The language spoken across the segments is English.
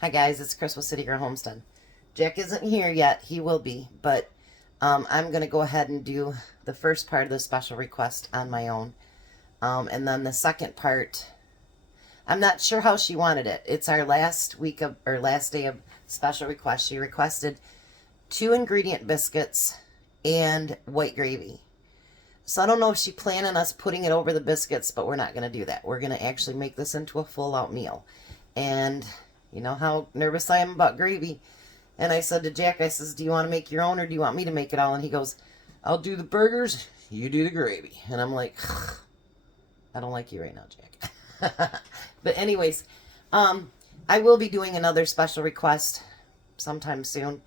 Hi guys, it's Chris with City Girl Homestead. Jack isn't here yet. He will be, but I'm going to go ahead and do the first part of the special request on my own. And then the second part, I'm not sure how she wanted it. It's our last week of, or last day of special request. She requested 2 ingredient biscuits and white gravy. So I don't know if she planned on us putting it over the biscuits, but we're not going to do that. We're going to actually make this into a full out meal. And you know how nervous I am about gravy. And I said to Jack, I says, do you want to make your own or do you want me to make it all? And he goes, I'll do the burgers, you do the gravy. And I'm like, I don't like you right now, Jack. But anyways, I will be doing another special request sometime soon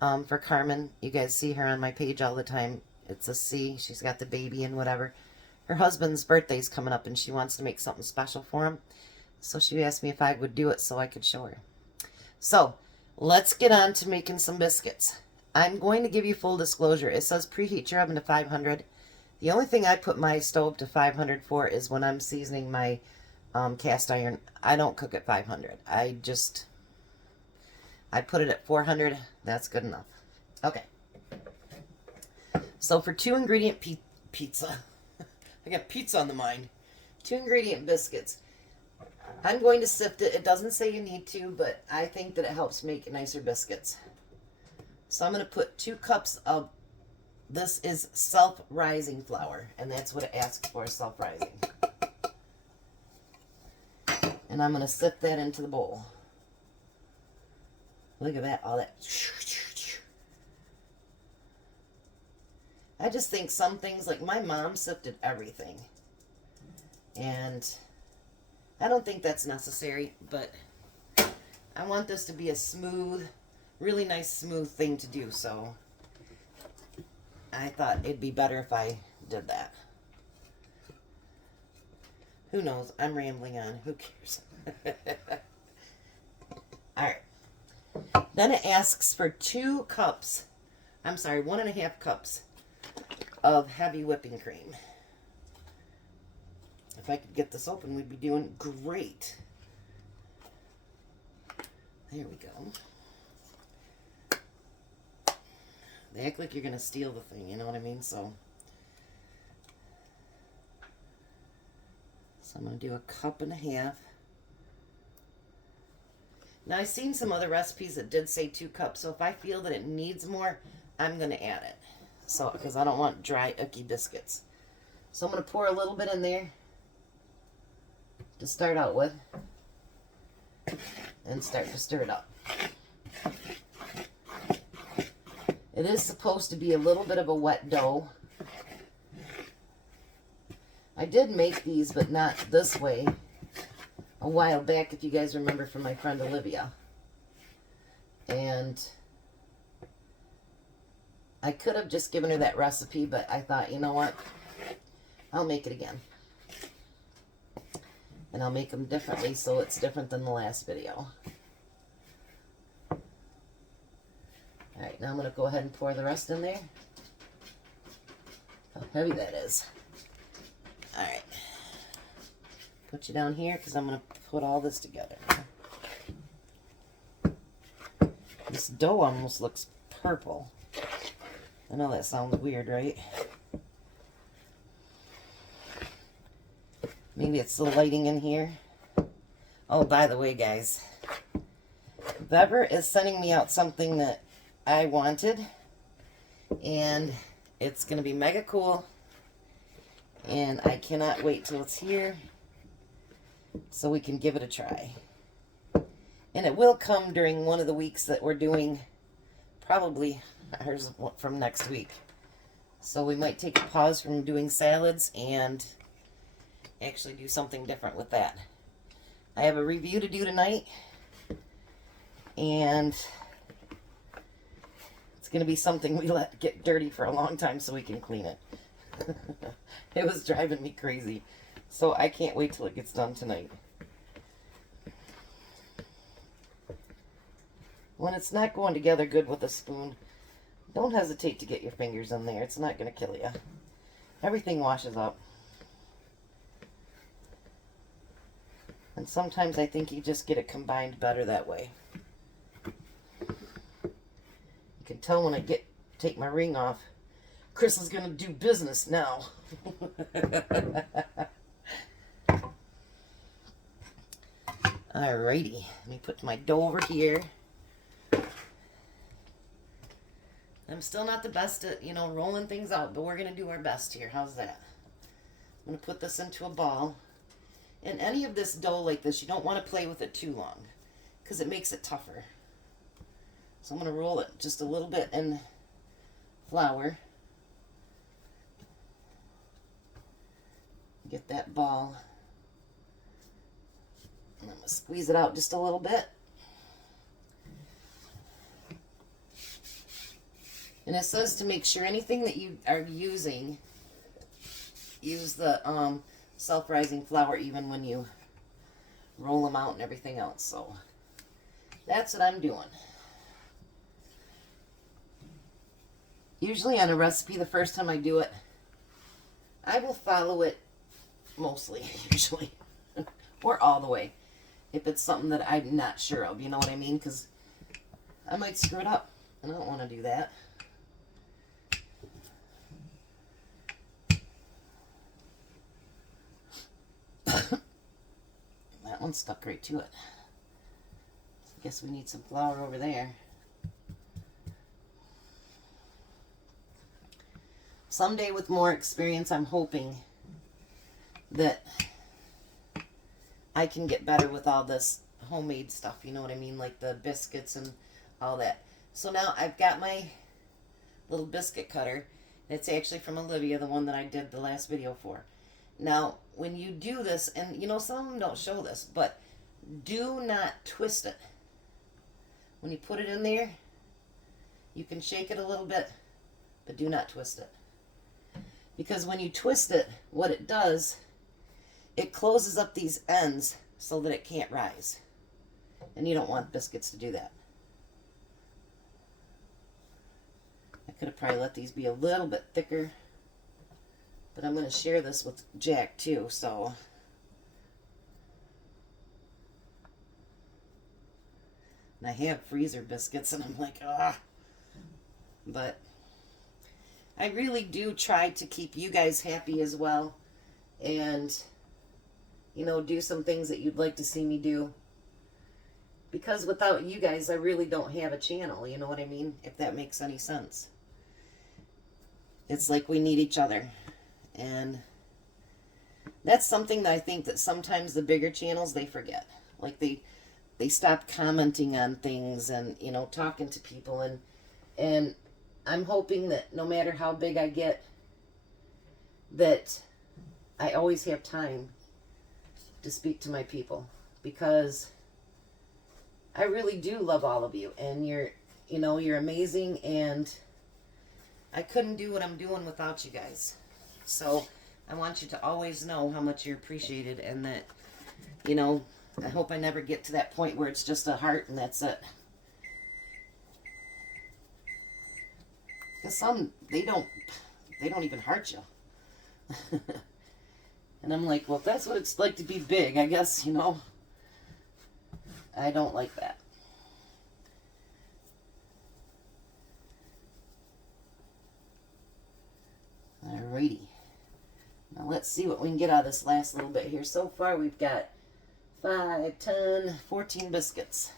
for Carmen. You guys see her on my page all the time. It's a C. She's got the baby and whatever. Her husband's birthday's coming up and she wants to make something special for him. So she asked me if I would do it so I could show her. So let's get on to making some biscuits. I'm going to give you full disclosure. It says preheat your oven to 500. The only thing I put my stove to 500 for is when I'm seasoning my cast iron. I don't cook at 500. I put it at 400. That's good enough. Okay. So for 2 ingredient pizza, I got pizza on the mind. 2 ingredient biscuits. I'm going to sift it. It doesn't say you need to, but I think that it helps make nicer biscuits. So I'm going to put 2 cups of, this is self-rising flour, and that's what it asks for, self-rising. And I'm going to sift that into the bowl. Look at that, all that. I just think some things, like my mom sifted everything. And I don't think that's necessary, but I want this to be a smooth, really nice smooth thing to do, so I thought it'd be better if I did that. Who knows? I'm rambling on. Who cares? Alright. Then it asks for 2 cups, I'm sorry, 1.5 cups of heavy whipping cream. If I could get this open, we'd be doing great. There we go. They act like you're going to steal the thing, you know what I mean? So I'm going to do 1.5 cups. Now, I've seen some other recipes that did say 2 cups, so if I feel that it needs more, I'm going to add it. So, because I don't want dry, icky biscuits. So I'm going to pour a little bit in there to start out with and start to stir it up. It is supposed to be a little bit of a wet dough. I did make these, but not this way, a while back, if you guys remember, from my friend Olivia. And I could have just given her that recipe, but I thought, you know what, I'll make it again. And I'll make them differently so it's different than the last video. Alright, now I'm going to go ahead and pour the rest in there. How heavy that is. Alright. Put you down here because I'm going to put all this together. This dough almost looks purple. I know that sounds weird, right? Maybe it's the lighting in here. Oh, by the way, guys, Bever is sending me out something that I wanted, and it's going to be mega cool, and I cannot wait till it's here so we can give it a try. And it will come during one of the weeks that we're doing, probably ours from next week. So we might take a pause from doing salads and actually do something different with that. I have a review to do tonight, and it's going to be something we let get dirty for a long time so we can clean it. It was driving me crazy, so I can't wait till it gets done tonight. When it's not going together good with a spoon, don't hesitate to get your fingers in there. It's not going to kill you. Everything washes up. And sometimes I think you just get it combined better that way. You can tell when I take my ring off. Chris is going to do business now. Alrighty, let me put my dough over here. I'm still not the best at, rolling things out, but we're going to do our best here. How's that? I'm going to put this into a ball. And any of this dough like this, you don't want to play with it too long because it makes it tougher. So I'm going to roll it just a little bit in flour. Get that ball. And I'm going to squeeze it out just a little bit. And it says to make sure anything that you are using, use the self-rising flour even when you roll them out and everything else. So that's what I'm doing. Usually on a recipe, the first time I do it, I will follow it mostly, usually, or all the way. If it's something that I'm not sure of, you know what I mean? Because I might screw it up, and I don't want to do that. That one stuck right to it. So I guess we need some flour over there. Someday with more experience, I'm hoping that I can get better with all this homemade stuff, you know what I mean? Like the biscuits and all that. So now I've got my little biscuit cutter. It's actually from Olivia, the one that I did the last video for. Now, when you do this, and some of them don't show this, but do not twist it. When you put it in there, you can shake it a little bit, but do not twist it. Because when you twist it, what it does, it closes up these ends so that it can't rise. And you don't want biscuits to do that. I could have probably let these be a little bit thicker, but I'm going to share this with Jack too, so. And I have freezer biscuits, and I'm like, ah. But I really do try to keep you guys happy as well. And, do some things that you'd like to see me do. Because without you guys, I really don't have a channel, you know what I mean? If that makes any sense. It's like we need each other. And that's something that I think that sometimes the bigger channels, they forget. Like they stop commenting on things and, talking to people. And I'm hoping that no matter how big I get, that I always have time to speak to my people, because I really do love all of you, and you're amazing, and I couldn't do what I'm doing without you guys. So I want you to always know how much you're appreciated, and that, I hope I never get to that point where it's just a heart and that's it. Because some, they don't even heart you. And I'm like, well, if that's what it's like to be big, I guess, I don't like that. Alrighty. Now let's see what we can get out of this last little bit here. So far we've got 5, 10, 14 biscuits.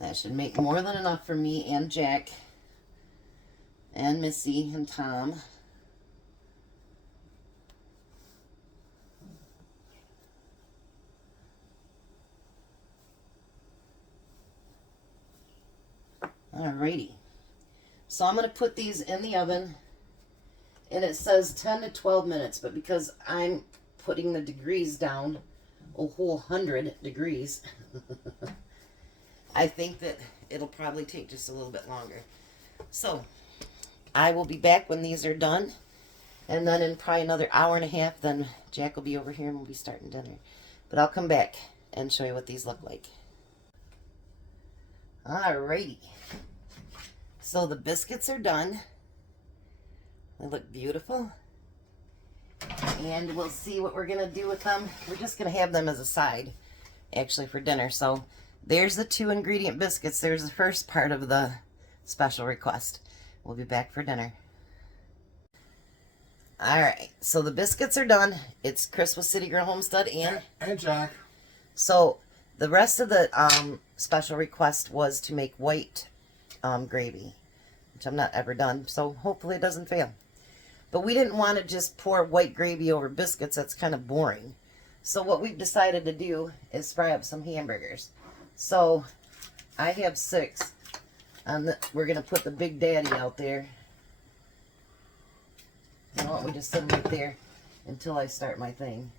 That should make more than enough for me and Jack and Missy and Tom. Alrighty. So I'm going to put these in the oven, and it says 10 to 12 minutes, but because I'm putting the degrees down a whole 100 degrees, I think that it'll probably take just a little bit longer. So I will be back when these are done, and then in probably another hour and a half, then Jack will be over here and we'll be starting dinner. But I'll come back and show you what these look like. Alrighty. So the biscuits are done. They look beautiful. And we'll see what we're going to do with them. We're just going to have them as a side, actually, for dinner. So there's the 2 ingredient biscuits. There's the first part of the special request. We'll be back for dinner. All right, so the biscuits are done. It's Chris with City Girl Homestead and Jack. So the rest of the special request was to make white gravy, which I'm not ever done. So hopefully it doesn't fail. But we didn't want to just pour white gravy over biscuits. That's kind of boring. So what we've decided to do is fry up some hamburgers. So I have 6. And we're going to put the Big Daddy out there. You know what? We just set him right there until I start my thing.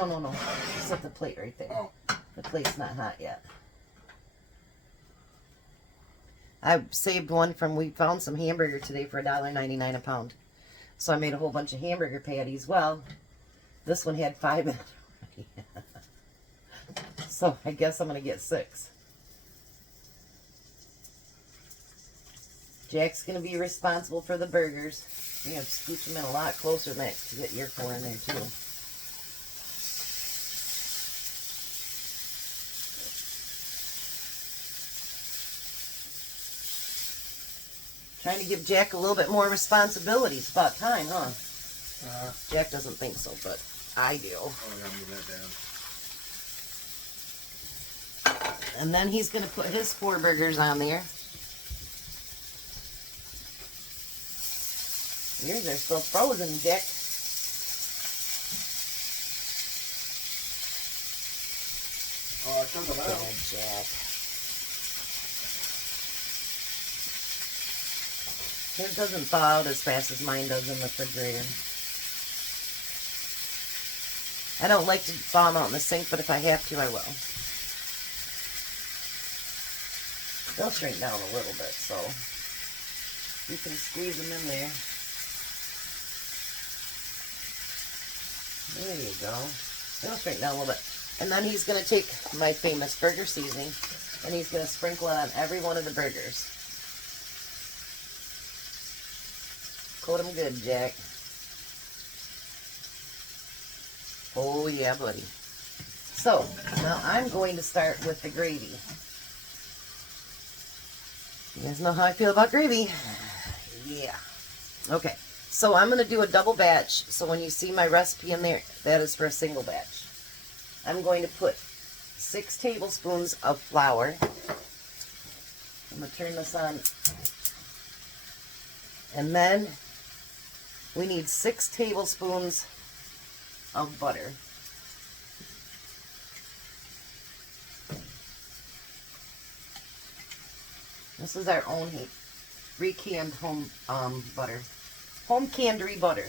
No. Set the plate right there. The plate's not hot yet. I saved one from, we found some hamburger today for $1.99 a pound. So I made a whole bunch of hamburger patties. Well, this one had 5 in it. So I guess I'm going to get 6. Jack's going to be responsible for the burgers. We have to scooch them in a lot closer than that to get your 4 in there too. Trying to give Jack a little bit more responsibility. It's about time, huh? Jack doesn't think so, but I do. Oh, I gotta move that down. And then he's going to put his 4 burgers on there. Yours are still frozen, Dick. Oh, I took them out. Bad Jack. His doesn't thaw out as fast as mine does in the refrigerator. I don't like to thaw them out in the sink, but if I have to, I will. They'll shrink down a little bit, so you can squeeze them in there. There you go. They'll shrink down a little bit. And then he's going to take my famous burger seasoning and he's going to sprinkle it on every one of the burgers. Coat them good, Jack. Oh yeah, buddy. So, now I'm going to start with the gravy. You guys know how I feel about gravy? Yeah. Okay. So I'm going to do a double batch. So when you see my recipe in there, that is for a single batch. I'm going to put 6 tablespoons of flour. I'm going to turn this on. And then we need 6 tablespoons of butter. This is our own recanned home butter. Home canned butter.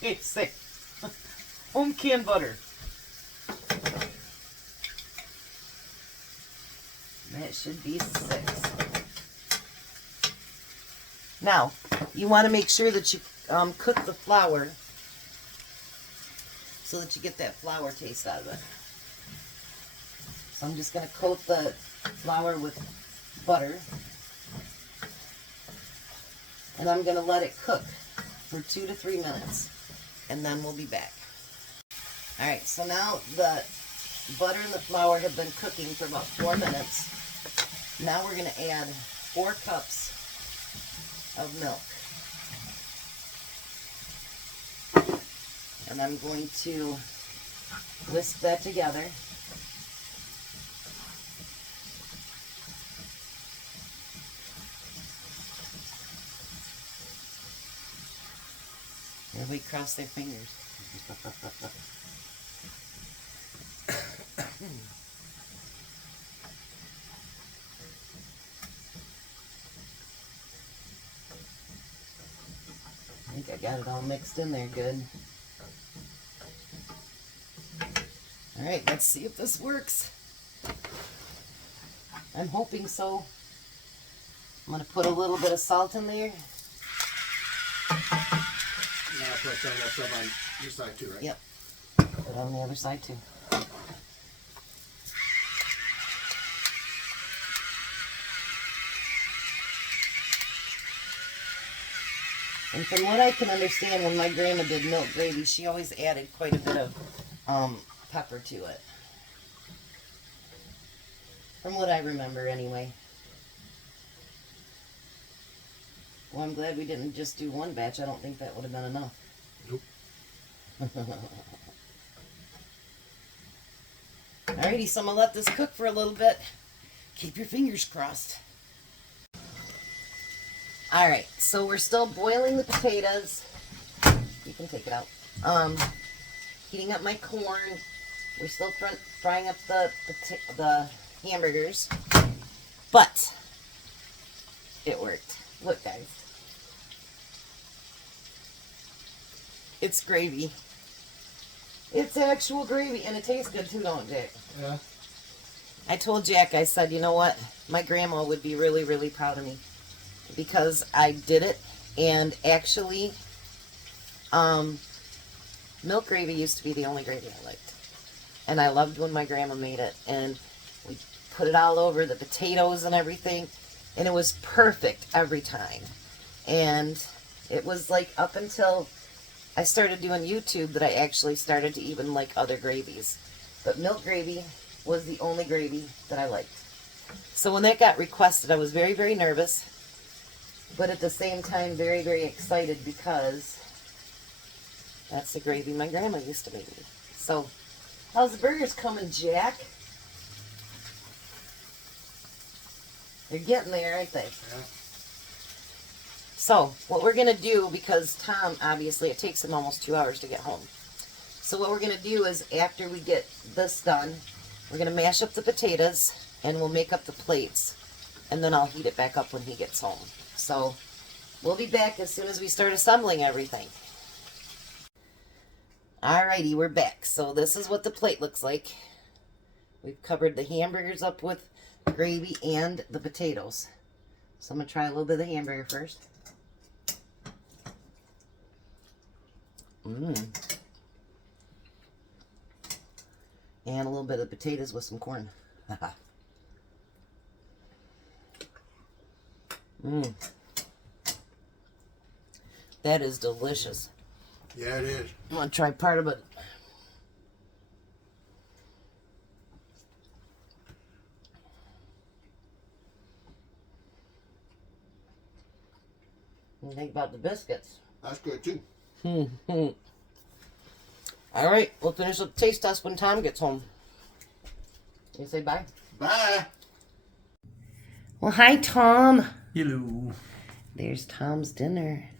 Can't say. Home canned butter. That should be 6. Now, you want to make sure that you cook the flour so that you get that flour taste out of it. So I'm just going to coat the flour with butter. And I'm going to let it cook for 2 to 3 minutes. And then we'll be back. Alright, so now the butter and the flour have been cooking for about 4 minutes. Now we're going to add 4 cups of milk. And I'm going to whisk that together. Everybody cross their fingers. I think I got it all mixed in there good. Alright, let's see if this works. I'm hoping so. I'm going to put a little bit of salt in there. Now I'll put some of that stuff on your side too, right? Yep. Put it on the other side too. And from what I can understand, when my grandma did milk gravy, she always added quite a bit of pepper to it. From what I remember, anyway. Well, I'm glad we didn't just do one batch. I don't think that would have been enough. Nope. Alrighty, so I'm going to let this cook for a little bit. Keep your fingers crossed. Alright, so we're still boiling the potatoes. You can take it out. Heating up my corn. We're still frying up the hamburgers. But it worked. Look, guys. It's gravy. It's actual gravy, and it tastes good too, don't it, Jack? Yeah. I told Jack, I said, you know what? My grandma would be really, really proud of me because I did it. And actually, milk gravy used to be the only gravy I liked. And I loved when my grandma made it. And we put it all over the potatoes and everything. And it was perfect every time. And it was like up until I started doing YouTube that I actually started to even like other gravies. But milk gravy was the only gravy that I liked. So when that got requested, I was very, very nervous. But at the same time, very, very excited because that's the gravy my grandma used to make me. So, how's the burgers coming, Jack? They're getting there, aren't they? Yeah. So, what we're going to do, because Tom, obviously, it takes him almost 2 hours to get home. So what we're going to do is, after we get this done, we're going to mash up the potatoes, and we'll make up the plates. And then I'll heat it back up when he gets home. So, we'll be back as soon as we start assembling everything. Alrighty, we're back. So this is what the plate looks like. We've covered the hamburgers up with gravy and the potatoes. So I'm going to try a little bit of the hamburger first. And a little bit of potatoes with some corn. That is delicious. Yeah, it is. I'm going to try part of it. What do you think about the biscuits? That's good too. All right, we'll finish up the taste test when Tom gets home. You say bye? Bye. Well, hi, Tom. Hello. There's Tom's dinner.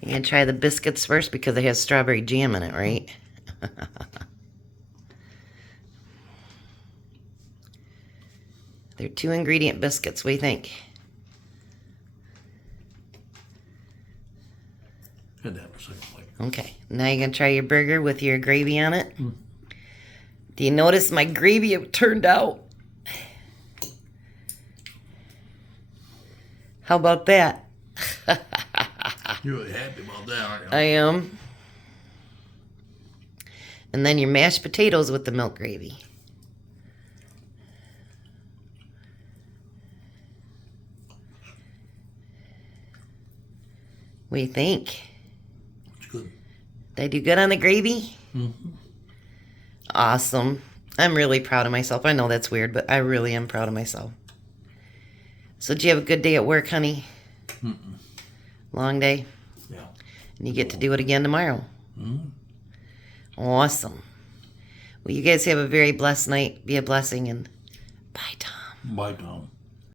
You're going to try the biscuits first because it has strawberry jam in it, right? They're 2-ingredient biscuits. What do you think? Had that for a second. Okay, now you're going to try your burger with your gravy on it. Do you notice my gravy turned out? How about that? You're really happy about that, aren't you? I am. And then your mashed potatoes with the milk gravy. What do you think? It's good. Did I do good on the gravy? Mm-hmm. Awesome. I'm really proud of myself. I know that's weird, but I really am proud of myself. So did you have a good day at work, honey? Mm-mm. Long day? Yeah. And you get to do it again tomorrow. Mm-hmm. Awesome. Well, you guys have a very blessed night. Be a blessing, and bye, Tom. Bye, Tom.